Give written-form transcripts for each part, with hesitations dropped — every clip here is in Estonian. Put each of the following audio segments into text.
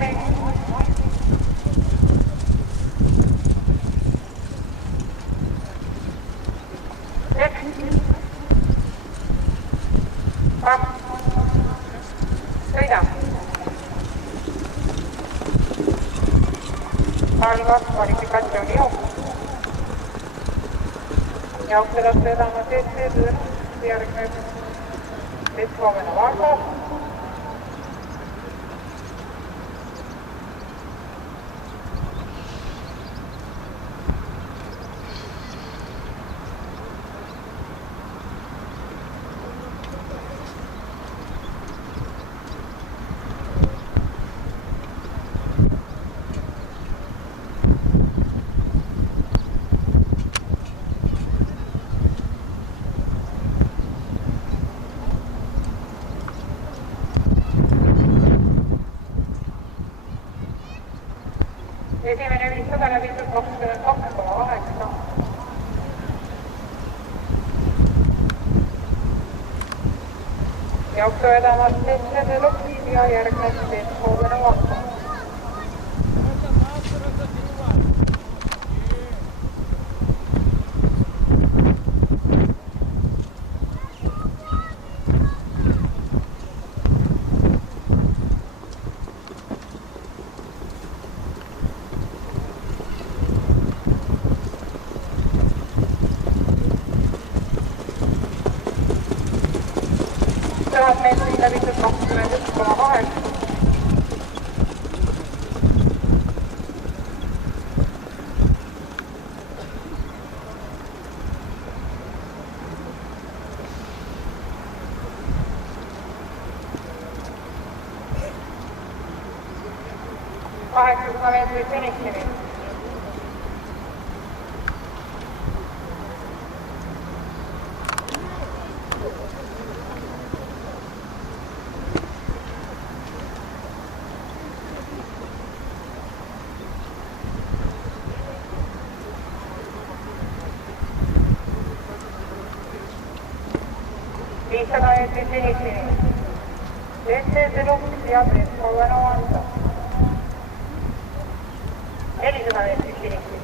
aihmi. Sõida. Algas kvalifikatsiooni jooks. Jooksevalt vedama TC järgneb Veslovena Vargo. Esimene 500 läbitud 22,8. Jooksu vedamas TC Luks ja järgneb Veslovena Vargo. meetrit läbitud 21,8. Kaheksasada meetrit finišini. Viisada meetrit finišini. TC Luks ja Veslovena Vargo. 400 meetrit finišini.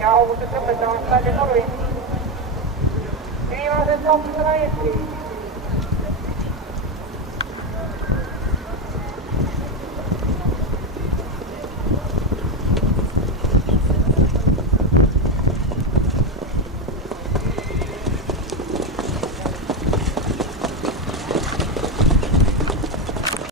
Ja auguses lõpetamas Tallinna Luis. Viimased 200 meetrit.